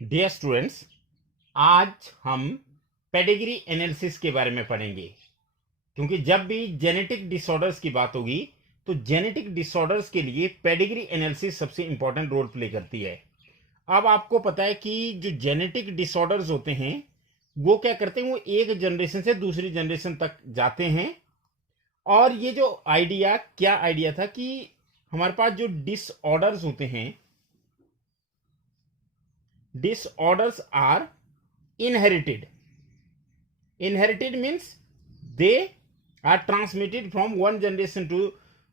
Dear students, आज हम pedigree analysis के बारे में पढ़ेंगे। क्योंकि जब भी जेनेटिक डिसऑर्डर्स की बात होगी तो जेनेटिक डिसऑर्डर्स के लिए पेडिग्री एनालिसिस सबसे इंपॉर्टेंट रोल प्ले करती है। अब आपको पता है कि जो जेनेटिक डिसऑर्डर्स होते हैं वो क्या करते हैं, वो एक जनरेशन से दूसरी जनरेशन तक जाते हैं। और ये जो क्या आइडिया था कि हमारे पास जो डिसऑर्डर्स होते हैं, disorders are inherited. Inherited means they are transmitted from one generation to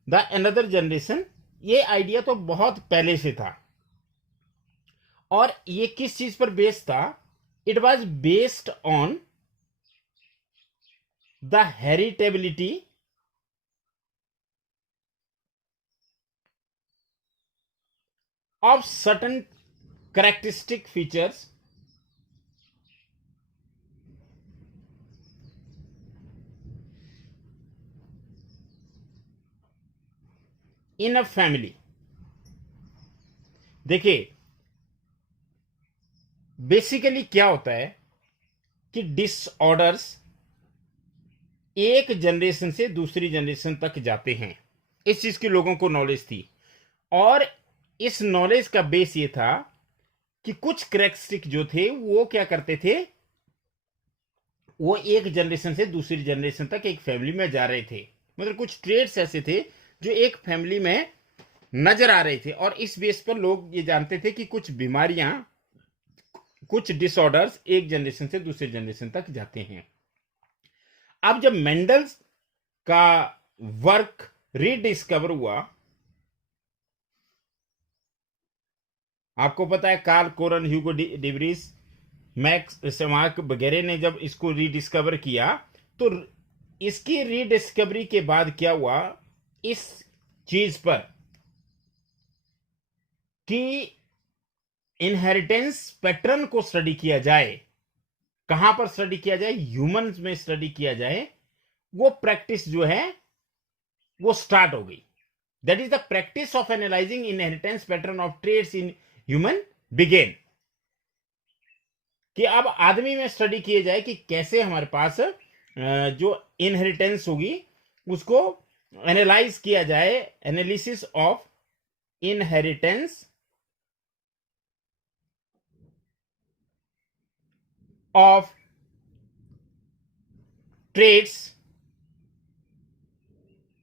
the another generation. ये आइडिया तो बहुत पहले से था। और ये किस चीज पर बेस्ड था? It was based on the heritability of certain characteristic features in a family। देखिए, बेसिकली क्या होता है कि डिसऑर्डर्स एक जनरेशन से दूसरी जनरेशन तक जाते हैं। इस चीज की लोगों को नॉलेज थी। और इस नॉलेज का बेस ये था कि कुछ करेक्टरिस्टिक जो थे वो क्या करते थे, वो एक जनरेशन से दूसरी जनरेशन तक एक फैमिली में जा रहे थे। मतलब कुछ ट्रेड्स ऐसे थे जो एक फैमिली में नजर आ रहे थे। और इस बेस पर लोग ये जानते थे कि कुछ बीमारियां, कुछ डिसऑर्डर्स एक जनरेशन से दूसरी जनरेशन तक जाते हैं। अब जब मेंडल का वर्क रीडिस्कवर हुआ, आपको पता है कार्ल कोरन, ह्यूगो डिवरीज, मैक्स सेमार्क वगैरह ने जब इसको रीडिस्कवर किया, तो इसकी रीडिस्कवरी के बाद क्या हुआ इस चीज पर कि इनहेरिटेंस पैटर्न को स्टडी किया जाए। कहां पर स्टडी किया जाए? ह्यूमंस में स्टडी किया जाए। वो प्रैक्टिस जो है वो स्टार्ट हो गई। That is the practice of analysing inheritance pattern of traits in human began. कि अब आदमी में स्टडी किए जाए कि कैसे हमारे पास जो इनहेरिटेंस होगी उसको एनालाइज किया जाए। Analysis of inheritance of traits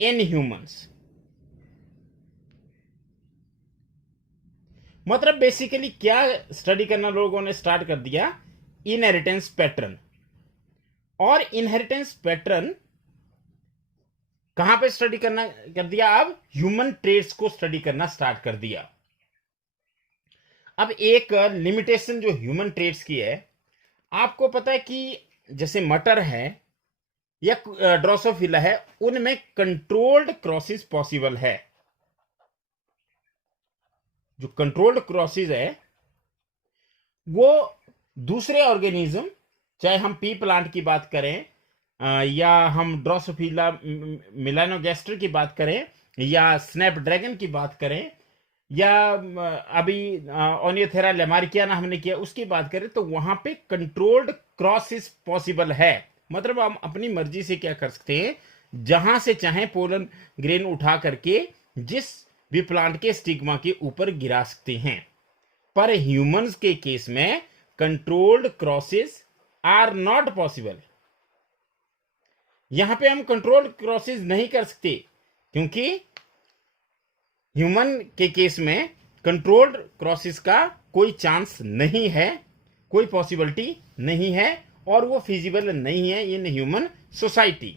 in humans. मतलब बेसिकली क्या स्टडी करना लोगों ने स्टार्ट कर दिया? Inheritance pattern. और इनहेरिटेंस पैटर्न कहां पे स्टडी करना कर दिया? अब ह्यूमन ट्रेड्स को स्टडी करना स्टार्ट कर दिया। अब एक लिमिटेशन जो ह्यूमन ट्रेड्स की है, आपको पता है कि जैसे मटर है या ड्रोसोफिला है, उनमें कंट्रोल्ड क्रॉसेस पॉसिबल है। जो कंट्रोल्ड क्रॉसेस है वो दूसरे ऑर्गेनिज्म, चाहे हम पी प्लांट की बात करें या हम ड्रोसोफिला मिलानोगेस्टर की बात करें या स्नैपड्रैगन की बात करें या अभी ओनियोथेरा लेमार्कियाना हमने किया उसकी बात करें, तो वहां पे कंट्रोल्ड क्रॉसेस पॉसिबल है। मतलब हम अपनी मर्जी से क्या कर सकते हैं, जहां से चाहे पोलन ग्रेन उठा करके जिस भी प्लांट के स्टिग्मा के ऊपर गिरा सकते हैं। पर ह्यूमंस के केस में controlled crosses are not possible. यहां पे हम कंट्रोल्ड क्रॉसेस नहीं कर सकते क्योंकि ह्यूमन के केस में कंट्रोल्ड क्रॉसेस का कोई चांस नहीं है, कोई पॉसिबिलिटी नहीं है और वो फिजिबल नहीं है इन ह्यूमन सोसाइटी।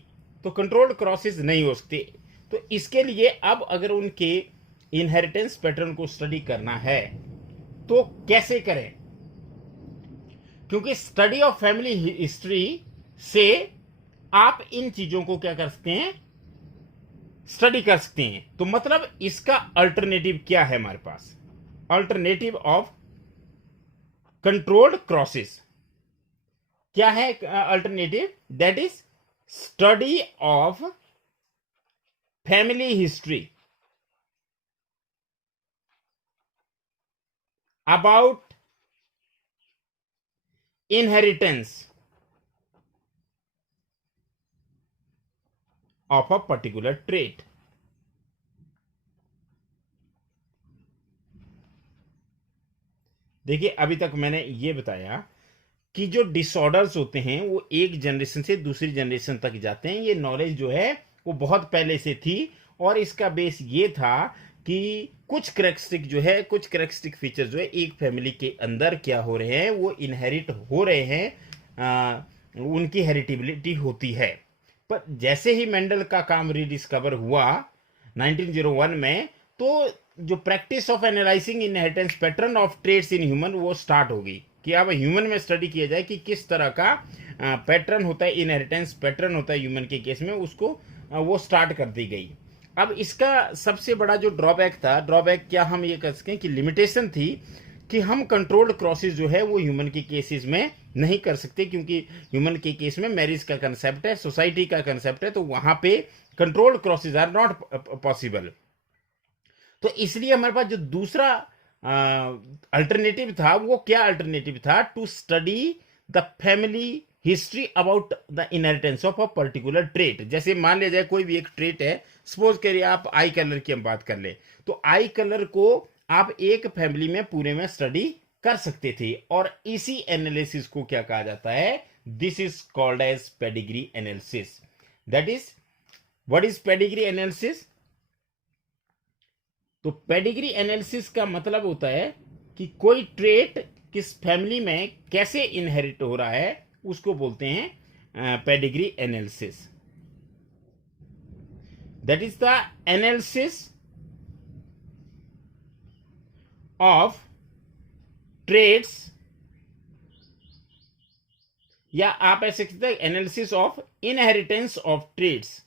तो कंट्रोल्ड क्रॉसेस नहीं हो सकते। तो इसके लिए अब अगर उनके इनहेरिटेंस पैटर्न को स्टडी करना है तो कैसे करें? क्योंकि स्टडी ऑफ फैमिली हिस्ट्री से आप इन चीजों को क्या कर सकते हैं, स्टडी कर सकते हैं। तो मतलब इसका अल्टरनेटिव क्या है हमारे पास? अल्टरनेटिव ऑफ कंट्रोल्ड क्रॉसेस क्या है? Alternative that is study of family history about inheritance of a particular trait. देखिए, अभी तक मैंने ये बताया कि जो डिसऑर्डर्स होते हैं वो एक जनरेशन से दूसरी जनरेशन तक जाते हैं। ये नॉलेज जो है वो बहुत पहले से थी, और इसका बेस ये था कि कुछ करेक्टरिस्टिक जो है, कुछ करेक्टरिस्टिक फीचर जो है एक फैमिली के अंदर क्या हो रहे हैं, वो इनहेरिट हो रहे हैं, उनकी हेरिटेबिलिटी होती है। पर जैसे ही मेंडल का काम रीडिस्कवर हुआ 1901 में, तो जो practice of analysing inheritance pattern of traits in human वो स्टार्ट हो गई कि अब ह्यूमन में स्टडी किया जाए कि किस तरह का पैटर्न होता है, इनहेरिटेंस पैटर्न होता है ह्यूमन के केस में, उसको वो स्टार्ट कर दी गई। अब इसका सबसे बड़ा जो ड्रॉबैक था, ड्रॉबैक क्या हम ये कह सकें कि लिमिटेशन थी, कि हम कंट्रोल्ड क्रॉसेस जो है वो ह्यूमन के केसेस में नहीं कर सकते, क्योंकि ह्यूमन के केस में मैरिज का कंसेप्ट है, सोसाइटी का कंसेप्ट है, तो वहां पे controlled crosses are not possible. तो इसलिए हमारे पास जो दूसरा अल्टरनेटिव था, वो क्या अल्टरनेटिव था? To study the family history about the inheritance of a particular trait. जैसे मान लिया जाए कोई भी एक ट्रेट है, सपोज करिए आप आई कलर की हम बात कर ले, तो आई कलर को आप एक फैमिली में पूरे में स्टडी कर सकते थे, और इसी एनालिसिस को क्या कहा जाता है? This is called as pedigree analysis. That is, what is pedigree analysis? तो पेडिग्री एनालिसिस का मतलब होता है कि कोई ट्रेट किस फैमिली में कैसे इनहेरिट हो रहा है, उसको बोलते हैं pedigree analysis. That is the analysis of traits, या आप ऐसे कहते हैं analysis of inheritance of traits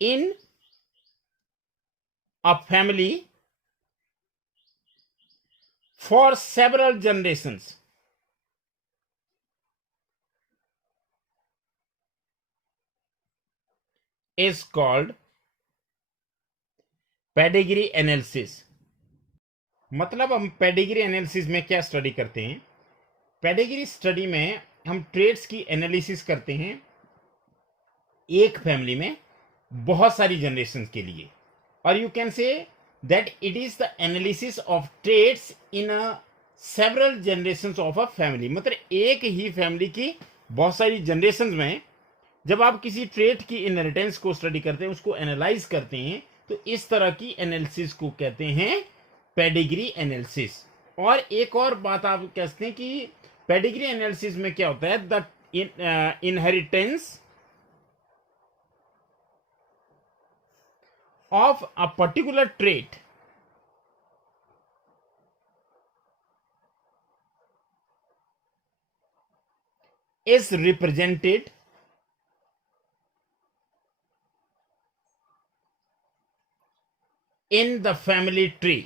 in a family for several generations is called pedigree analysis। मतलब हम पेडिग्री एनालिसिस में क्या स्टडी करते हैं? पेडिग्री स्टडी में हम ट्रेड्स की एनालिसिस करते हैं एक फैमिली में बहुत सारी जनरेशन के लिए, और you can say that it is the analysis of traits in several generation of a family. मतलब एक ही फैमिली की बहुत सारी जनरेशन में जब आप किसी ट्रेड की इनहेरिटेंस को स्टडी करते हैं, उसको एनालाइज करते हैं, तो इस तरह की एनालिसिस को कहते हैं पेडिग्री एनालिसिस। और एक और बात आप कहते हैं कि पेडिग्री एनालिसिस में क्या होता है? The inheritance of a particular trait is represented in the family tree।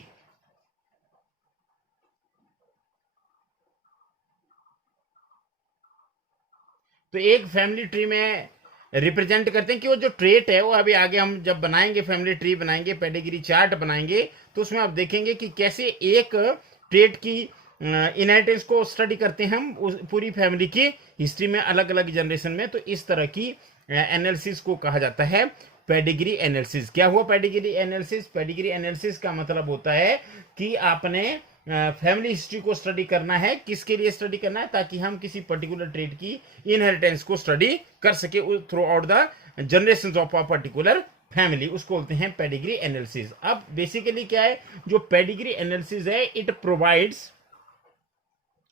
तो एक फैमिली ट्री में रिप्रेजेंट करते हैं कि वो जो ट्रेट है, वो अभी आगे हम जब बनाएंगे, फैमिली ट्री बनाएंगे, पेडिग्री चार्ट बनाएंगे, तो उसमें आप देखेंगे कि कैसे एक ट्रेट की इनहेरिटेंस को स्टडी करते हैं हम उस पूरी फैमिली की हिस्ट्री में, अलग अलग जनरेशन में। तो इस तरह की एनालिसिस को कहा जाता है पेडिग्री एनालिसिस। क्या हुआ पेडिग्री एनालिसिस? पेडिग्री एनालिसिस का मतलब होता है कि आपने फैमिली हिस्ट्री को स्टडी करना है। किसके लिए स्टडी करना है? ताकि हम किसी पर्टिकुलर ट्रेड की इनहेरिटेंस को स्टडी कर सके through out the generation of a particular family, उसको बोलते हैं पेडिग्री एनालिसिस। अब बेसिकली क्या है जो पेडिग्री एनालिसिस है? It provides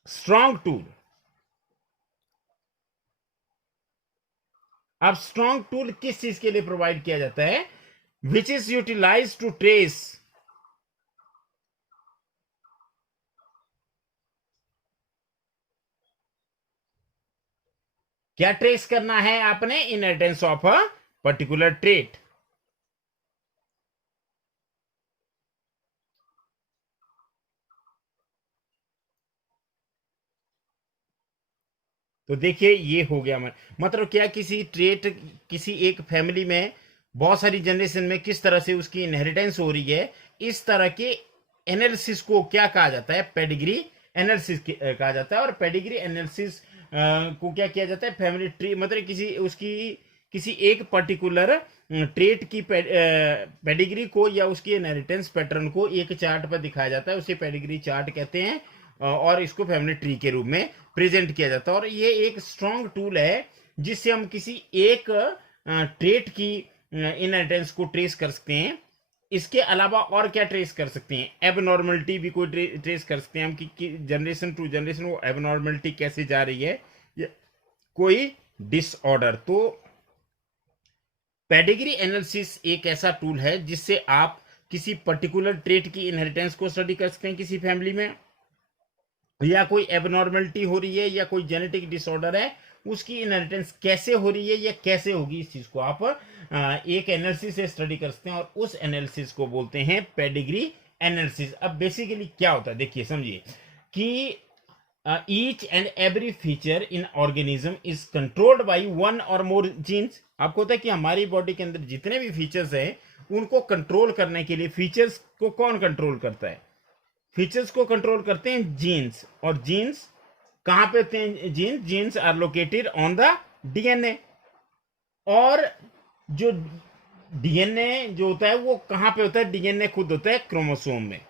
strong tool. अब स्ट्रॉन्ग टूल किस चीज के लिए प्रोवाइड किया जाता है? Which is utilise to trace क्या ट्रेस करना है आपने? Inheritance of a particular trait. तो देखिए ये हो गया, मतलब क्या, किसी ट्रेट, किसी एक फैमिली में बहुत सारी जनरेशन में किस तरह से उसकी इनहेरिटेंस हो रही है, इस तरह के एनालिसिस को क्या कहा जाता है? पेडिग्री एनालिसिस कहा जाता है। और पेडिग्री एनालिसिस को क्या किया जाता है? फैमिली ट्री, मतलब किसी एक पर्टिकुलर ट्रेट की पेडिग्री को या उसकी इनहेरिटेंस पैटर्न को एक चार्ट पर दिखाया जाता है, उसे पेडिग्री चार्ट कहते हैं, और इसको फैमिली ट्री के रूप में प्रेजेंट किया जाता है। और ये एक स्ट्रॉन्ग टूल है जिससे हम किसी एक ट्रेट की इनहेरिटेंस को ट्रेस कर सकते हैं। इसके अलावा और क्या ट्रेस कर सकते हैं? एबनॉर्मलिटी भी कोई ट्रेस कर सकते हैं हम कि जनरेशन टू जनरेशन वो एबनॉर्मलिटी कैसे जा रही है, या कोई डिसऑर्डर। तो पेडिग्री एनालिसिस एक ऐसा टूल है जिससे आप किसी पर्टिकुलर ट्रेट की इनहेरिटेंस को स्टडी कर सकते हैं किसी फैमिली में, या कोई एबनॉर्मलिटी हो रही है या कोई जेनेटिक डिसऑर्डर है, उसकी इनहेरिटेंस कैसे हो रही है या कैसे होगी, इस चीज को आप एक एनालिसिस से स्टडी कर सकते हैं, और उस एनालिसिस को बोलते हैं पेडिग्री एनालिसिस। अब बेसिकली क्या होता है, देखिए समझिए कि each and every feature in organism is controlled by one और मोर जीन्स। आपको होता है कि हमारी बॉडी के अंदर जितने भी फीचर्स हैं उनको कंट्रोल करने के लिए, फीचर्स को कौन कंट्रोल करता है? फीचर्स को कंट्रोल करते हैं जीन्स। और जीन्स कहां पे होते हैं? Genes are located on the DNA. और जो डीएनए जो होता है वो कहां पे होता है? डीएनए खुद होता है क्रोमोसोम में।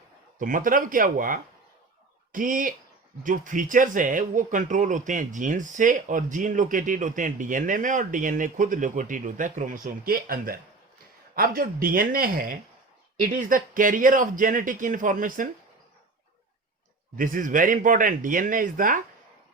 तो मतलब क्या हुआ कि जो फीचर्स है वो कंट्रोल होते हैं जीन्स से, और जीन लोकेटेड होते हैं डीएनए में, और डीएनए खुद लोकेटेड होता है क्रोमोसोम के अंदर। अब जो डीएनए है, it is the carrier of genetic information. This is very important. DNA is the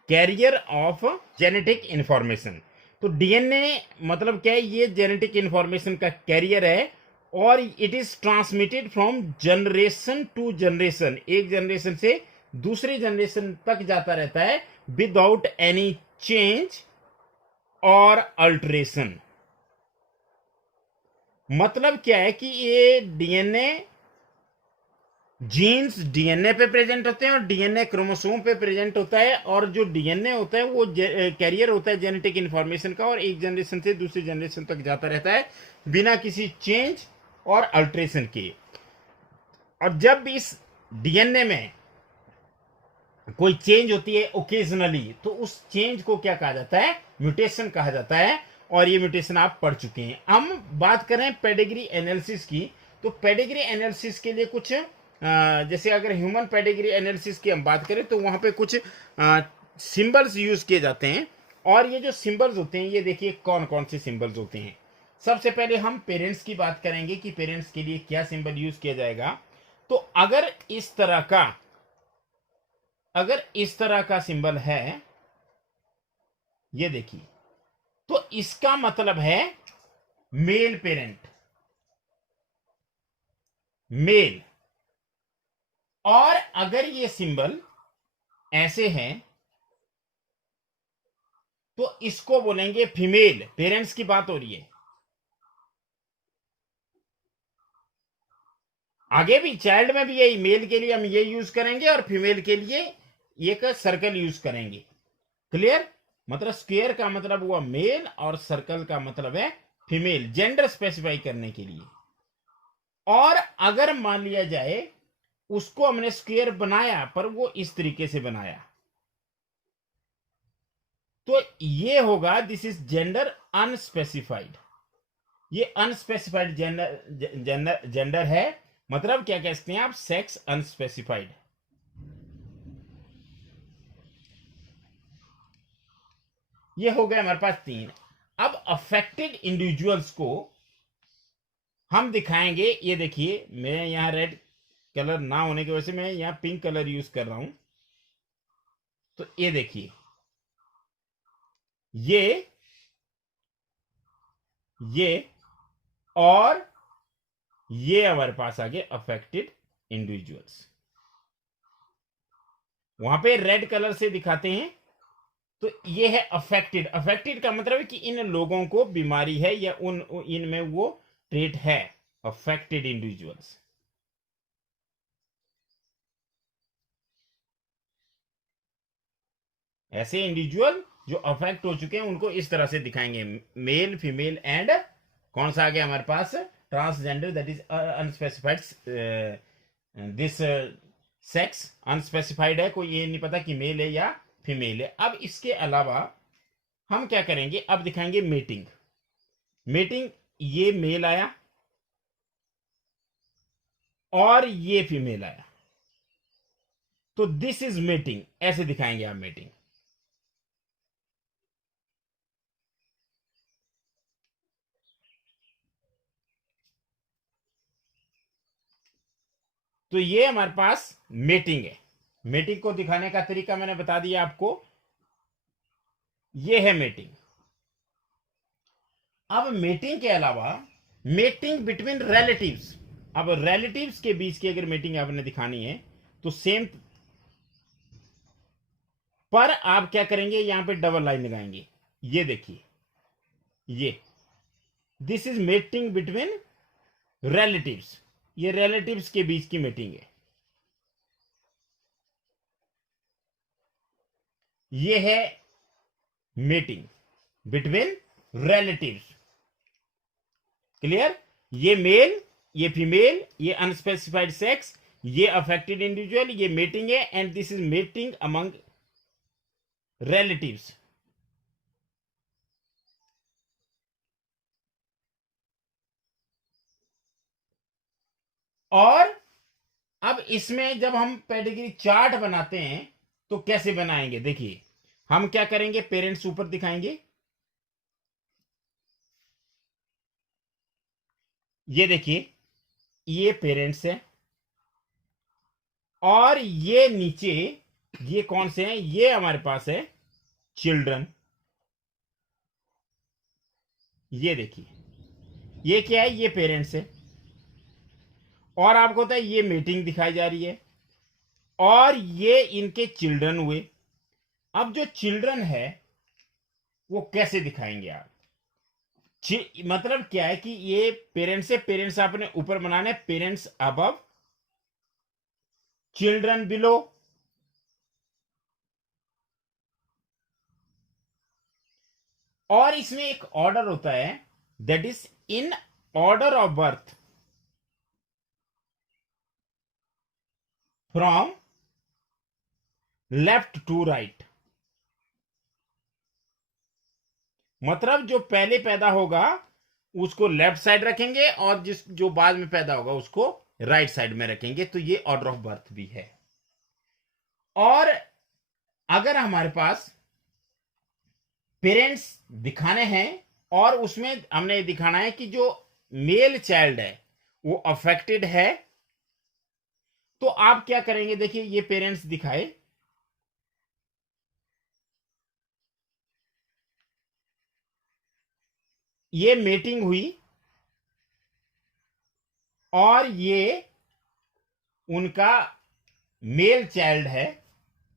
carrier of genetic information. तो डीएनए मतलब क्या है? ये जेनेटिक इंफॉर्मेशन का कैरियर है, और it is transmitted from generation to generation, एक जनरेशन से दूसरी जनरेशन तक जाता रहता है विदाउट एनी चेंज और अल्टरेशन। मतलब क्या है कि ये डीएनए, जीन्स डीएनए पे प्रेजेंट होते हैं और डीएनए क्रोमोसोम पे प्रेजेंट होता है, और जो डीएनए होता है वो कैरियर होता है जेनेटिक इंफॉर्मेशन का, और एक जनरेशन से दूसरी जनरेशन तक जाता रहता है बिना किसी चेंज और अल्टरेशन के। और जब इस डीएनए में कोई चेंज होती है ओकेजनली, तो उस चेंज को क्या कहा जाता है? म्यूटेशन कहा जाता है। और ये म्यूटेशन आप पढ़ चुके हैं। हम बात करें पेडिग्री एनालिसिस की, तो पेडिग्री एनालिसिस के लिए कुछ जैसे अगर ह्यूमन पेडिग्री एनालिसिस की हम बात करें तो वहां पे कुछ सिंबल्स यूज किए जाते हैं। और ये जो सिंबल्स होते हैं, ये देखिए कौन कौन से सिंबल्स होते हैं। सबसे पहले हम पेरेंट्स की बात करेंगे कि पेरेंट्स के लिए क्या सिंबल यूज किया जाएगा। तो अगर इस तरह का सिंबल है, ये देखिए, तो इसका मतलब है मेल पेरेंट, मेल। और अगर ये सिंबल ऐसे हैं तो इसको बोलेंगे फीमेल। पेरेंट्स की बात हो रही है। आगे भी चाइल्ड में भी यही, मेल के लिए हम ये यूज करेंगे और फीमेल के लिए एक सर्कल यूज करेंगे। क्लियर? मतलब स्क्वायर का मतलब हुआ मेल और सर्कल का मतलब है फीमेल, जेंडर स्पेसिफाई करने के लिए। और अगर मान लिया जाए उसको हमने स्क्वायर बनाया पर वो इस तरीके से बनाया, तो ये होगा दिस इज जेंडर अनस्पेसिफाइड। ये अनस्पेसिफाइड जेंडर है। मतलब क्या कह सकते हैं आप? Sex unspecified. ये हो गया हमारे पास 3। अब अफेक्टेड इंडिविजुअल्स को हम दिखाएंगे। ये देखिए, मैं यहां रेड कलर ना होने की वजह से मैं यहां पिंक कलर यूज कर रहा हूं। तो ये देखिए, ये और ये हमारे पास आ गए अफेक्टेड इंडिविजुअल्स। वहां पे रेड कलर से दिखाते हैं। तो ये है अफेक्टेड। अफेक्टेड का मतलब है कि इन लोगों को बीमारी है या इनमें वो ट्रेट है। Affected individuals. ऐसे इंडिविजुअल जो अफेक्ट हो चुके हैं उनको इस तरह से दिखाएंगे, मेल, फीमेल एंड कौन सा आ गया हमारे पास? Transgender, that is unspecified this sex unspecified है, कोई ये नहीं पता कि मेल है या फीमेल है। अब इसके अलावा हम क्या करेंगे, अब दिखाएंगे मेटिंग। मेटिंग, ये मेल आया और ये फीमेल आया, तो दिस इज मेटिंग, ऐसे दिखाएंगे आप मेटिंग। तो ये हमारे पास मेटिंग है। मेटिंग को दिखाने का तरीका मैंने बता दिया आपको, ये है मेटिंग। अब मेटिंग के अलावा मेटिंग बिटवीन रिलेटिव्स, अब रिलेटिव्स के बीच की अगर मीटिंग आपने दिखानी है तो सेम, पर आप क्या करेंगे, यहां पे डबल लाइन लगाएंगे। ये देखिए, ये this is meeting between relatives, ये रिलेटिव्स के बीच की मीटिंग है। ये है मीटिंग बिटवीन रिलेटिव्स। क्लियर? ये मेल, ये फीमेल, ये अनस्पेसिफाइड सेक्स, ये अफेक्टेड इंडिविजुअल, ये मीटिंग है, and this is meeting among relatives. और अब इसमें जब हम पेडिग्री चार्ट बनाते हैं तो कैसे बनाएंगे, देखिए हम क्या करेंगे, पेरेंट्स ऊपर दिखाएंगे। ये देखिए, ये पेरेंट्स है, और ये नीचे ये कौन से हैं, ये हमारे पास है चिल्ड्रन। ये देखिए, ये क्या है, ये पेरेंट्स है, और आपको होता है ये मीटिंग दिखाई जा रही है, और ये इनके चिल्ड्रन हुए। अब जो चिल्ड्रन है वो कैसे दिखाएंगे आप, मतलब क्या है कि ये पेरेंट्स से, पेरेंट्स आपने ऊपर बनाने, पेरेंट्स अबव, चिल्ड्रन बिलो। और इसमें एक ऑर्डर होता है, that is in order of birth from left to right. मतलब जो पहले पैदा होगा उसको लेफ्ट साइड रखेंगे, और जिस जो बाद में पैदा होगा उसको राइट साइड में रखेंगे। तो ये ऑर्डर ऑफ बर्थ भी है। और अगर हमारे पास पेरेंट्स दिखाने हैं और उसमें हमने दिखाना है कि जो मेल चाइल्ड है वो अफेक्टेड है, तो आप क्या करेंगे, देखिए ये पेरेंट्स दिखाए, ये मीटिंग हुई, और ये उनका मेल चाइल्ड है।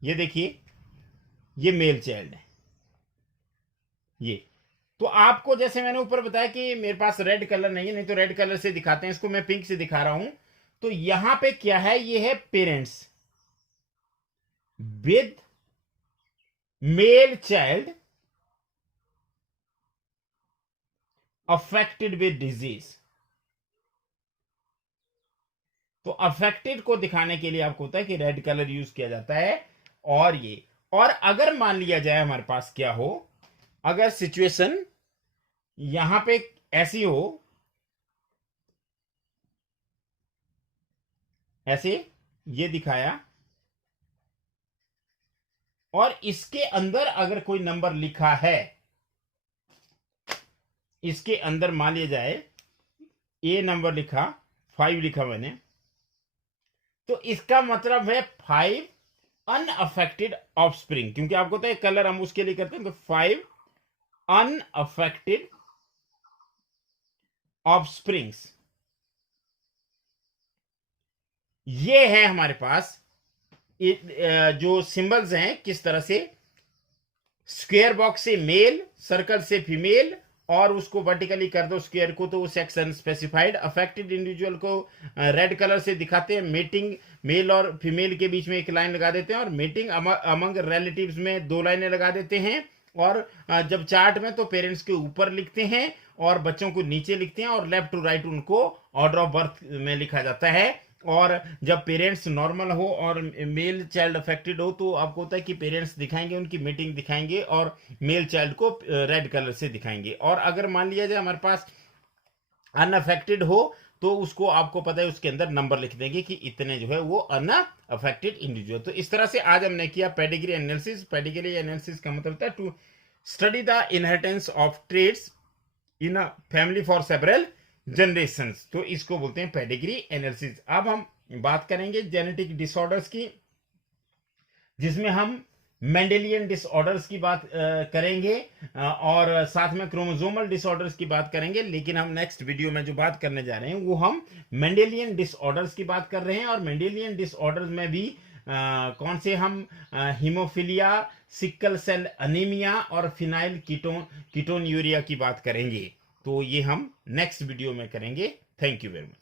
ये देखिए, ये मेल चाइल्ड है ये। तो आपको जैसे मैंने ऊपर बताया कि मेरे पास रेड कलर नहीं है, नहीं तो रेड कलर से दिखाते हैं, इसको मैं पिंक से दिखा रहा हूं। तो यहां पे क्या है, ये है parents with male child affected with disease. तो अफेक्टेड को दिखाने के लिए आपको होता है कि रेड कलर यूज किया जाता है। और ये, और अगर मान लिया जाए हमारे पास क्या हो, अगर सिचुएशन यहां पे ऐसी हो, ऐसे ये दिखाया, और इसके अंदर अगर कोई नंबर लिखा है, इसके अंदर मान लिया जाए ए नंबर लिखा, 5 लिखा मैंने, तो इसका मतलब है 5 अनअफेक्टेड ऑफस्प्रिंग। क्योंकि आपको तो एक कलर हम उसके लिए करते हैं, तो 5 अनअफेक्टेड ऑफस्प्रिंग्स। ये है हमारे पास जो सिंबल्स हैं, किस तरह से स्क्वायर बॉक्स से मेल, सर्कल से फीमेल, और उसको वर्टिकली कर दो स्क्वायर को तो वो सेक्स अनस्पेसिफाइड। अफेक्टेड इंडिविजुअल को रेड कलर से दिखाते हैं, मीटिंग मेल और फीमेल के बीच में एक लाइन लगा देते हैं, और मीटिंग अमंग रिलेटिव्स में 2 लाइनें लगा देते हैं। और जब चार्ट में तो पेरेंट्स के ऊपर लिखते हैं और बच्चों को नीचे लिखते हैं, और लेफ्ट टू राइट उनको ऑर्डर ऑफ बर्थ में लिखा जाता है। और जब पेरेंट्स नॉर्मल हो और मेल चाइल्ड अफेक्टेड हो तो आपको होता है कि पेरेंट्स दिखाएंगे, उनकी मीटिंग दिखाएंगे और मेल चाइल्ड को रेड कलर से दिखाएंगे। और अगर मान लिया जाए हमारे पास अनअफेक्टेड हो तो उसको आपको पता है उसके अंदर नंबर लिख देंगे कि इतने जो है वो अनअफेक्टेड इंडिविजुअल। तो इस तरह से आज हमने किया पेडिग्री एनालिसिस। पेडिग्री एनालिसिस का मतलब था to study the inheritance of traits in a family for several generations. तो इसको बोलते हैं पेडिग्री एनालिसिस। अब हम बात करेंगे जेनेटिक डिसऑर्डर्स की, जिसमें हम मेंडेलियन डिसऑर्डर्स की बात करेंगे और साथ में क्रोमोसोमल डिसऑर्डर्स की बात करेंगे। लेकिन हम नेक्स्ट वीडियो में जो बात करने जा रहे हैं वो हम मेंडेलियन डिसऑर्डर्स की बात कर रहे हैं। और मेंडेलियन डिसऑर्डर्स में भी कौन से हम हीमोफीलिया, सिकल सेल अनीमिया और फिनाइल कीटोन यूरिया की बात करेंगे। तो ये हम नेक्स्ट वीडियो में करेंगे। Thank you very much.